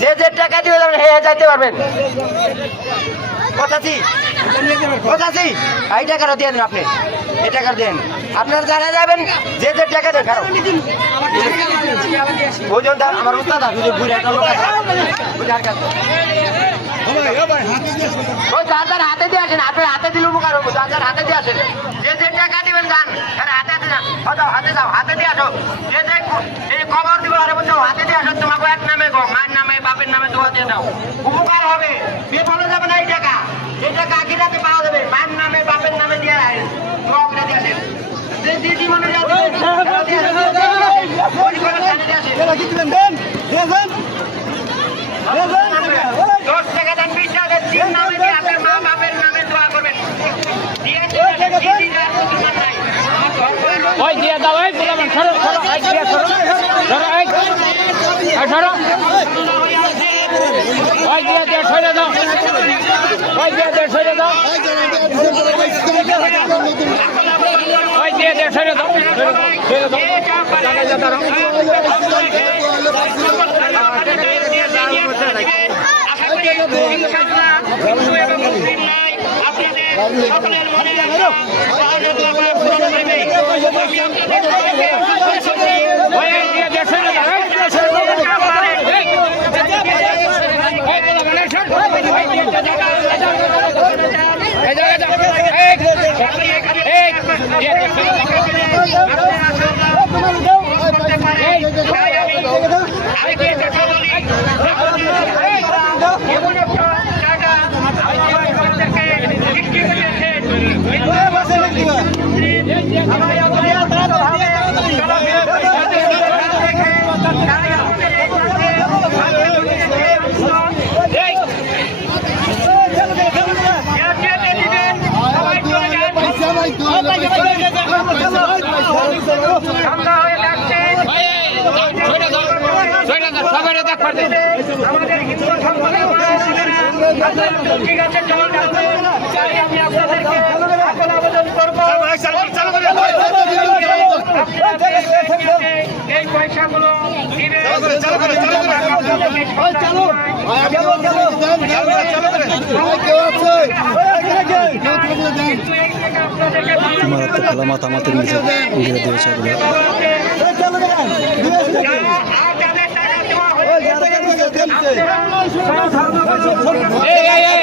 যে যে টাকা দিয়ে যাবেন হে যাইতে পারবেন। পঁচাশি পঁচাশি এই টাকাটা দিয়ে দিন, আপনি এই টাকা দেন। আপনারা যারা যাবেন যে যে টাকা দেন খারাপ ওজন দাম আমার উস্তাদ আছে বুঝে একটা লোক আছে বুঝার কাছে ওই যার হাতে দিয়ে আসেন, আপনি হাতে দিলে উপকার হবো। যার হাতে দিয়ে আসেন, যে যে টাকা দিবেন যান হাতে দিয়ে যাও, হাতে যাও, হাতে দিয়ে আসো। যে যে এই খবর দিব আরে বলছো হাতে দিয়ে আসো, তোমাকে এক নামে গো, মায়ের নামে বাপের নামে দোয়া দিয়ে দাও, উপকার হবে। বেতনে যাবে না এই টাকা, এই টাকা আখিরাতে পাওয়া যাবে। মায়ের নামে বাপের নামে দিয়ে দোয়া করে দিয়ে আসেন। দিদি মনে দশ টাকা দেন, 20 টাকা দেন, নামে দিয়ে আপনার মা বাপের নামে দোয়া করবেন। ওই দিয়ে দাও, এই বললাম সরো সরো, এই দিয়ে সরো সরো, এই সরো, ওই দিয়ে সরে দাও, ওই দিয়ে সরে দাও, ওই দিয়ে সরে দাও, সরে দাও, ঠিক আছে, আমি আপনাদেরকে এখন আবেদন করবো এই পয়সাগুলো খেলা মাতামাতির নিচে উড়িয়ে দিয়েছে এই